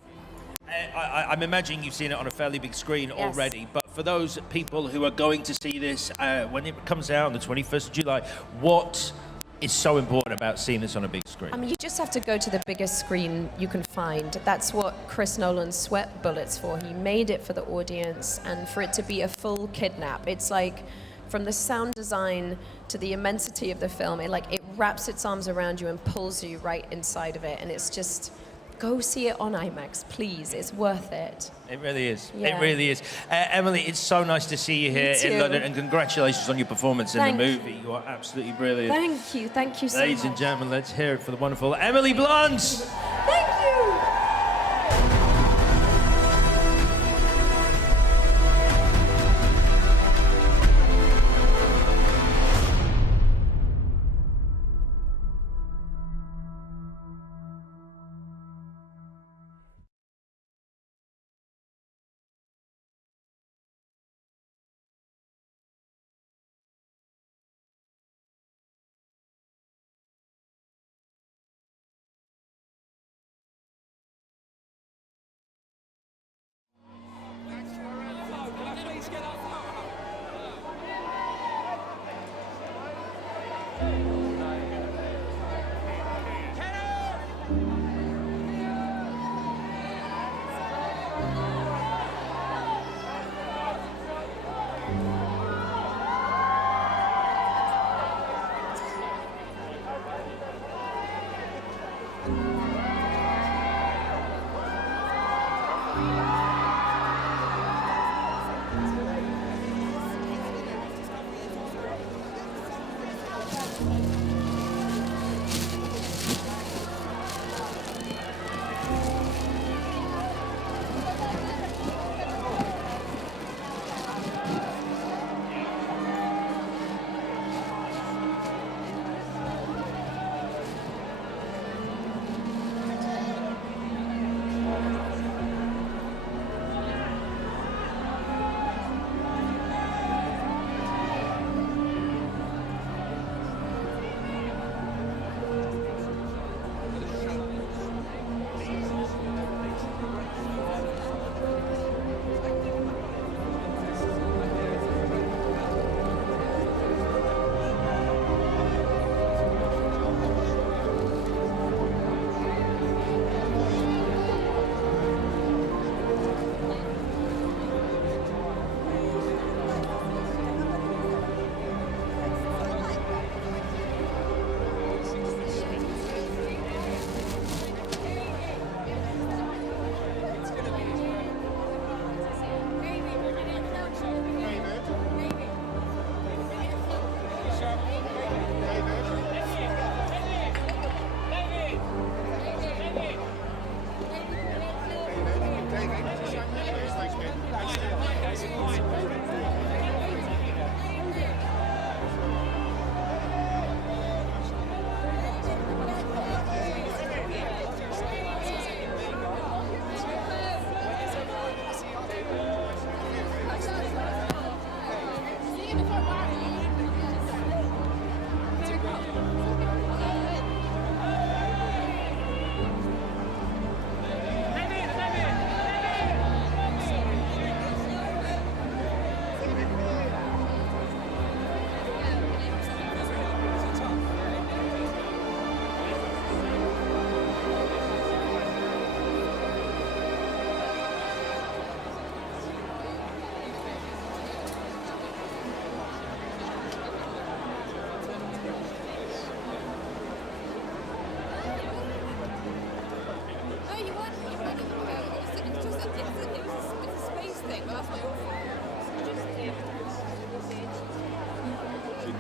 I'm imagining you've seen it on a fairly big screen already, but for those people who are going to see this when it comes out on the 21st of July, what is so important about seeing this on a big screen? I mean, you just have to go to the biggest screen you can find. That's what Chris Nolan sweat bullets for. He made it for the audience and for it to be a full kidnap. It's like, from the sound design to the immensity of the film, it wraps its arms around you and pulls you right inside of it. And it's just, go see it on IMAX, please. It's worth it. It really is. Yeah. It really is. Emily, it's so nice to see you here in London, and congratulations on your performance in the movie. You are absolutely brilliant. Thank you so much. Ladies and gentlemen, let's hear it for the wonderful Emily Blunt. Thank you. that's not your fault.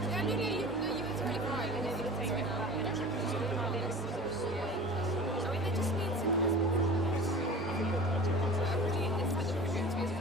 Yeah, no, it's really fine. It's right now. I mean, they just need to. It's such a good experience.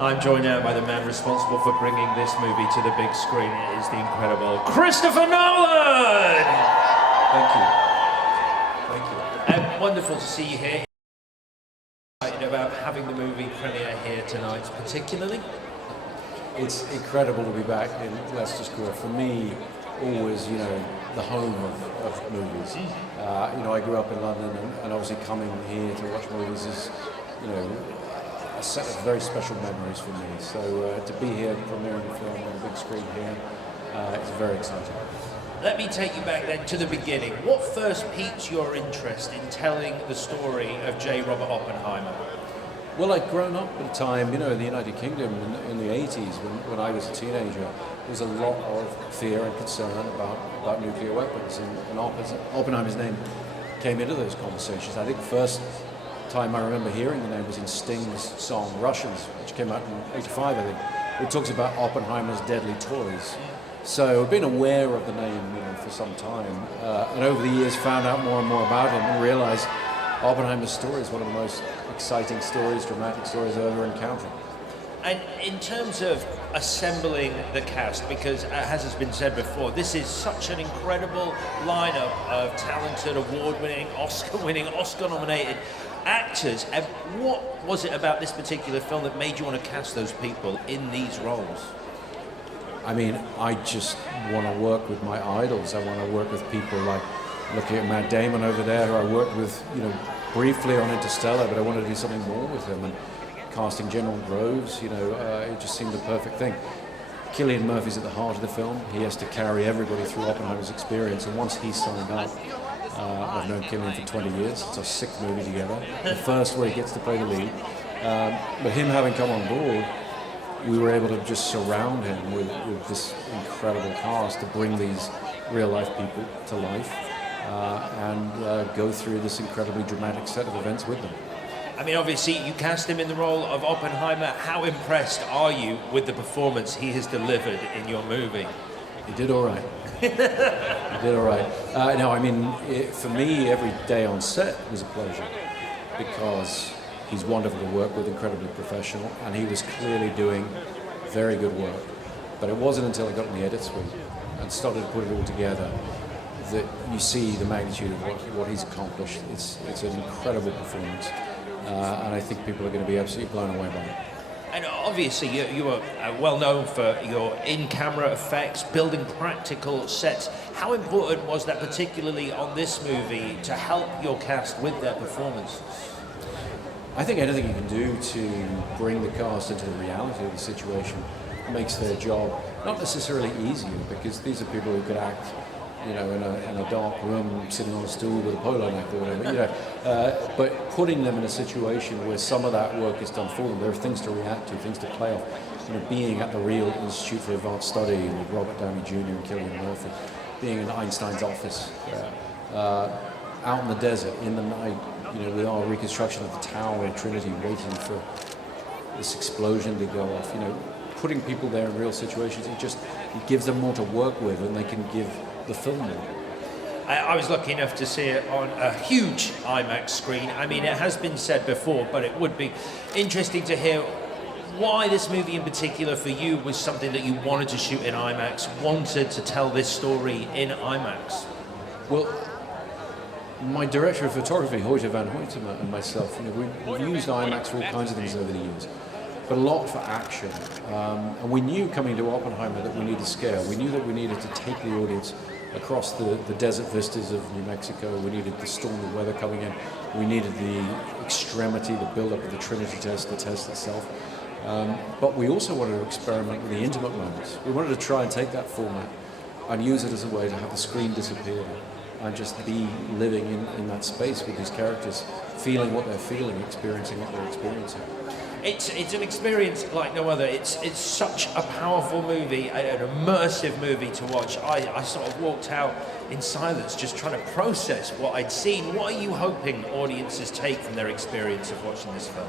I'm joined now by the man responsible for bringing this movie to the big screen. It is the incredible Christopher Nolan! Thank you. Thank you. Wonderful to see you here. Excited about having the movie premiere here tonight, particularly. It's incredible to be back in Leicester Square. For me, always, the home of movies. I grew up in London, and obviously coming here to watch movies is, a set of very special memories for me. So to be here premiering the film on the big screen here, it's very exciting. Let me take you back then to the beginning. What first piqued your interest in telling the story of J. Robert Oppenheimer? Well, I'd grown up at a time, in the United Kingdom in the 80s when I was a teenager. There was a lot of fear and concern about nuclear weapons, and Oppenheimer's name came into those conversations. I think the first time I remember hearing the name was in Sting's song Russians, which came out in '85, I think. It talks about Oppenheimer's deadly toys. So I've been aware of the name for some time, and over the years found out more and more about him and realized Oppenheimer's story is one of the most exciting stories, dramatic stories I've ever encountered. And in terms of assembling the cast, because as has been said before, this is such an incredible lineup of talented, award-winning, Oscar-nominated actors. And what was it about this particular film that made you want to cast those people in these roles? I mean, I just want to work with my idols. I want to work with people like, looking at Matt Damon over there, who I worked with, briefly on Interstellar, but I wanted to do something more with him. And casting General Groves, it just seemed the perfect thing. Cillian Murphy's at the heart of the film. He has to carry everybody through Oppenheimer's experience, and once he signed up, I've known Cillian for 20 years. It's our 6th movie together. The first where he gets to play the lead. But him having come on board, we were able to just surround him with this incredible cast to bring these real-life people to life and go through this incredibly dramatic set of events with them. I mean, obviously, you cast him in the role of Oppenheimer. How impressed are you with the performance he has delivered in your movie? He did all right. He did all right. For me, every day on set was a pleasure because he's wonderful to work with, incredibly professional, and he was clearly doing very good work. But it wasn't until I got in the edit suite and started to put it all together that you see the magnitude of what he's accomplished. It's an incredible performance, and I think people are going to be absolutely blown away by it. And obviously, you are well known for your in-camera effects, building practical sets. How important was that, particularly on this movie, to help your cast with their performances? I think anything you can do to bring the cast into the reality of the situation makes their job not necessarily easier, because these are people who could act, in a dark room, sitting on a stool with a polo neck or whatever, but putting them in a situation where some of that work is done for them. There are things to react to, things to play off. Being at the real Institute for Advanced Study with Robert Downey Jr. and Cillian Murphy, being in Einstein's office, out in the desert, in the night, with our reconstruction of the tower in Trinity, waiting for this explosion to go off, putting people there in real situations, it gives them more to work with, and they can give the film more. I was lucky enough to see it on a huge IMAX screen. I mean, it has been said before, but it would be interesting to hear why this movie in particular for you was something that you wanted to shoot in IMAX, wanted to tell this story in IMAX. Well, my director of photography, Hoyte van Hoytema, and myself, we've used IMAX for all kinds of things over the years, but a lot for action. And we knew coming to Oppenheimer that we needed scale. We knew that we needed to take the audience across the desert vistas of New Mexico. We needed the stormy weather coming in. We needed the extremity, the build-up of the Trinity test, the test itself. But we also wanted to experiment with the intimate moments. We wanted to try and take that format and use it as a way to have the screen disappear and just be living in that space with these characters, feeling what they're feeling, experiencing what they're experiencing. It's an experience like no other. It's such a powerful movie, an immersive movie to watch. I sort of walked out in silence, just trying to process what I'd seen. What are you hoping audiences take from their experience of watching this film?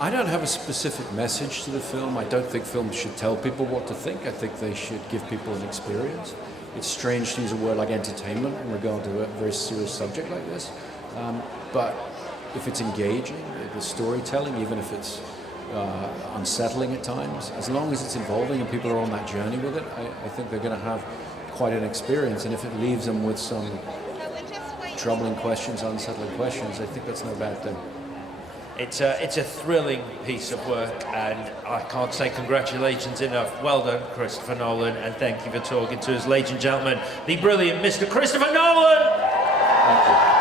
I don't have a specific message to the film. I don't think films should tell people what to think. I think they should give people an experience. It's strange to use a word like entertainment in regard to a very serious subject like this. But if it's engaging, if it's storytelling, even if it's unsettling at times. As long as it's involving and people are on that journey with it, I think they're going to have quite an experience. And if it leaves them with some troubling questions, unsettling questions, I think that's no bad thing. It's a thrilling piece of work, and I can't say congratulations enough. Well done, Christopher Nolan, and thank you for talking to us, ladies and gentlemen, the brilliant Mr. Christopher Nolan! Thank you.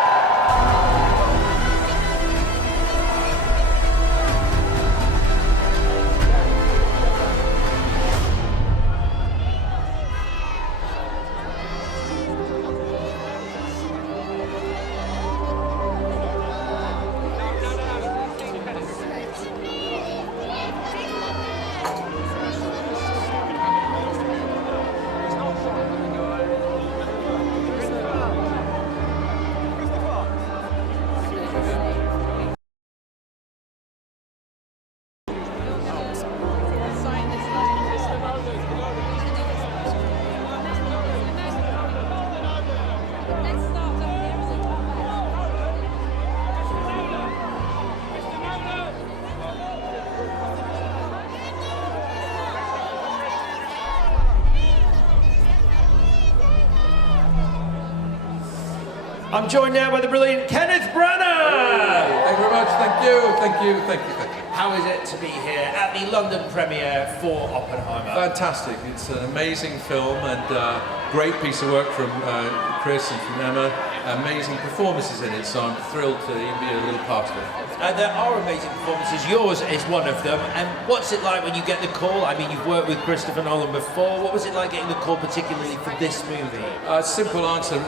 I'm joined now by the brilliant Kenneth Branagh! Thank you very much, thank you, thank you, thank you, thank you. How is it to be here at the London premiere for Oppenheimer? Fantastic, it's an amazing film and great piece of work from Chris and from Emma. Amazing performances in it, so I'm thrilled to even be a little part of it. There are amazing performances. Yours is one of them. And what's it like when you get the call? I mean, you've worked with Christopher Nolan before. What was it like getting the call, particularly for this movie? Simple answer,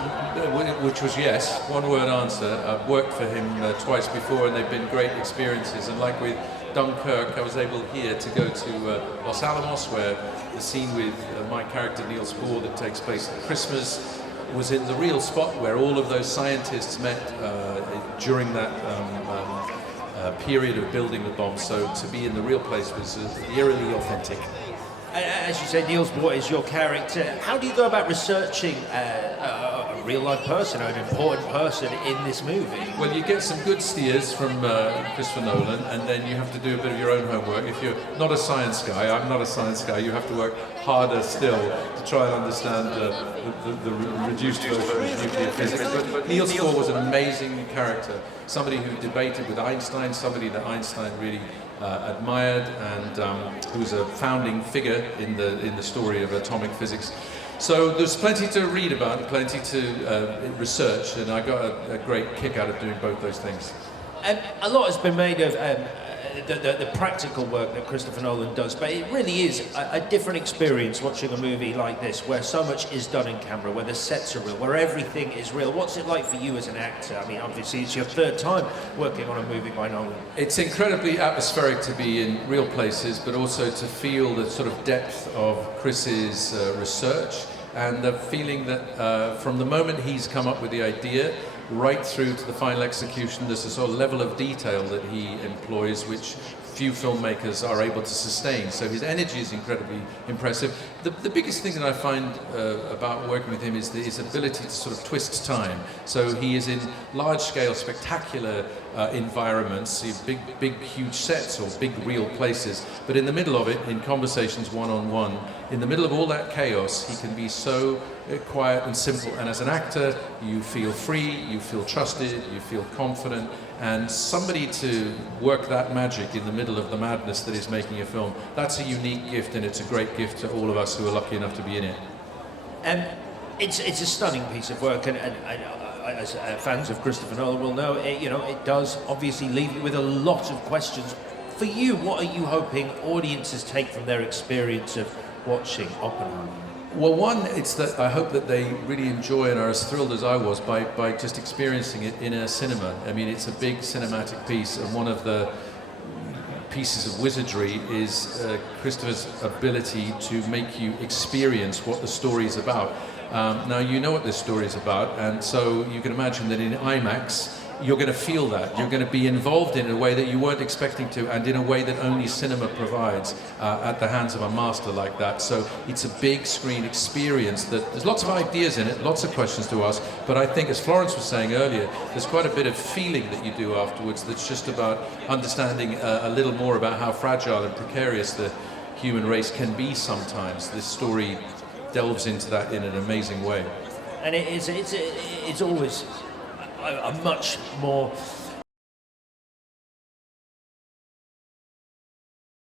which was yes. One word answer. I've worked for him twice before, and they've been great experiences. And like with Dunkirk, I was able here to go to Los Alamos, where the scene with my character Niels Bohr that takes place at Christmas was in the real spot where all of those scientists met during that period of building the bomb. So to be in the real place was eerily authentic. As you say, Niels Bohr is your character. How do you go about researching a real-life person, an important person in this movie? Well, you get some good steers from Christopher Nolan, and then you have to do a bit of your own homework. If you're not a science guy, I'm not a science guy, you have to work harder still to try and understand the reduced version of nuclear physics. But Niels Bohr was an amazing character, somebody who debated with Einstein, somebody that Einstein really admired, and who was a founding figure in the story of atomic physics. So there's plenty to read about, plenty to research, and I got a great kick out of doing both those things. And a lot has been made of the practical work that Christopher Nolan does, but it really is a different experience watching a movie like this, where so much is done in camera, where the sets are real, where everything is real. What's it like for you as an actor? I mean, obviously it's your third time working on a movie by Nolan. It's incredibly atmospheric to be in real places, but also to feel the sort of depth of Chris's research, and the feeling that from the moment he's come up with the idea right through to the final execution, there's a sort of level of detail that he employs which few filmmakers are able to sustain. So his energy is incredibly impressive. The biggest thing that I find about working with him is his ability to sort of twist time. So he is in large-scale, spectacular environments, big, huge sets or big, real places. But in the middle of it, in conversations one-on-one, in the middle of all that chaos, he can be so quiet and simple. And as an actor, you feel free, you feel trusted, you feel confident. And somebody to work that magic in the middle of the madness that is making a film, that's a unique gift, and it's a great gift to all of us who are lucky enough to be in it. It's a stunning piece of work, and as fans of Christopher Nolan will know, it does obviously leave you with a lot of questions. For you, what are you hoping audiences take from their experience of watching Oppenheimer? Well, one, it's that I hope that they really enjoy and are as thrilled as I was by just experiencing it in a cinema. I mean, it's a big cinematic piece, and one of the pieces of wizardry is Christopher's ability to make you experience what the story is about. Now, you know what this story is about, and so you can imagine that in IMAX, you're going to feel that. You're going to be involved in a way that you weren't expecting to, and in a way that only cinema provides at the hands of a master like that. So it's a big screen experience that there's lots of ideas in it, lots of questions to ask, but I think, as Florence was saying earlier, there's quite a bit of feeling that you do afterwards that's just about understanding a little more about how fragile and precarious the human race can be sometimes. This story delves into that in an amazing way. And it's always a much more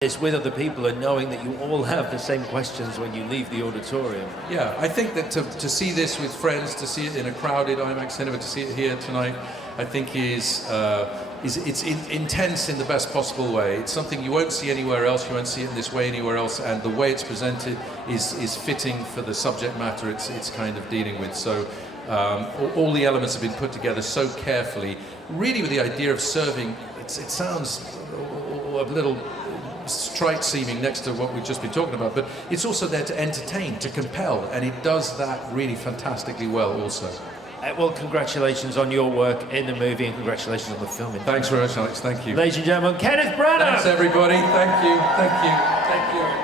it's with other people and knowing that you all have the same questions when you leave the auditorium. Yeah, I think that to see this with friends, to see it in a crowded IMAX cinema, to see it here tonight, I think is intense in the best possible way. It's something you won't see anywhere else. You won't see it in this way anywhere else, and the way it's presented is fitting for the subject matter it's kind of dealing with. So all the elements have been put together so carefully, really with the idea of serving. It sounds a little trite seeming next to what we've just been talking about, but it's also there to entertain, to compel, and it does that really fantastically well also. Well, congratulations on your work in the movie, and congratulations on the filming. Thanks very much, Alex. Thank you. Ladies and gentlemen, Kenneth Branagh! Thanks, everybody. Thank you. Thank you. Thank you.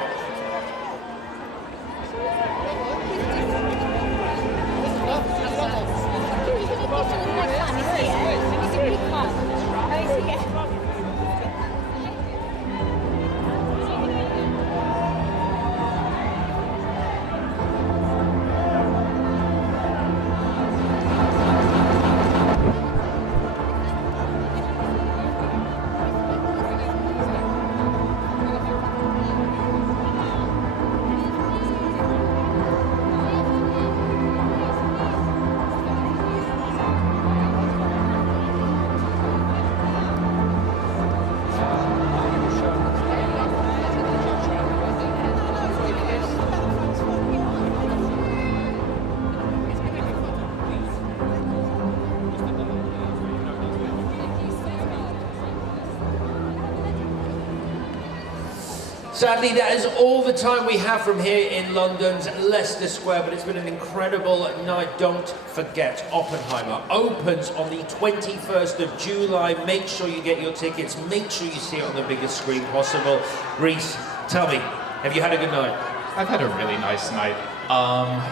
Sadly, that is all the time we have from here in London's Leicester Square, but it's been an incredible night. Don't forget, Oppenheimer opens on the 21st of July. Make sure you get your tickets. Make sure you see it on the biggest screen possible. Reese, tell me, have you had a good night? I've had a really nice night.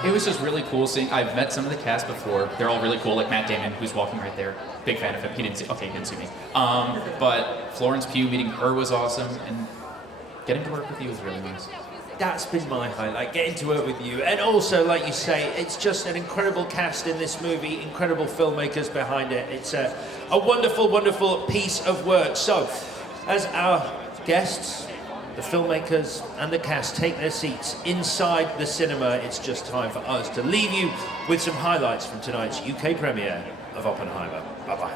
It was just really cool seeing. I've met some of the cast before. They're all really cool, like Matt Damon, who's walking right there. Big fan of him. He didn't see me. But Florence Pugh, meeting her was awesome, and getting to work with you was really nice. That's been my highlight, getting to work with you. And also, like you say, it's just an incredible cast in this movie, incredible filmmakers behind it. It's a wonderful, wonderful piece of work. So, as our guests, the filmmakers and the cast take their seats inside the cinema, it's just time for us to leave you with some highlights from tonight's UK premiere of Oppenheimer. Bye-bye.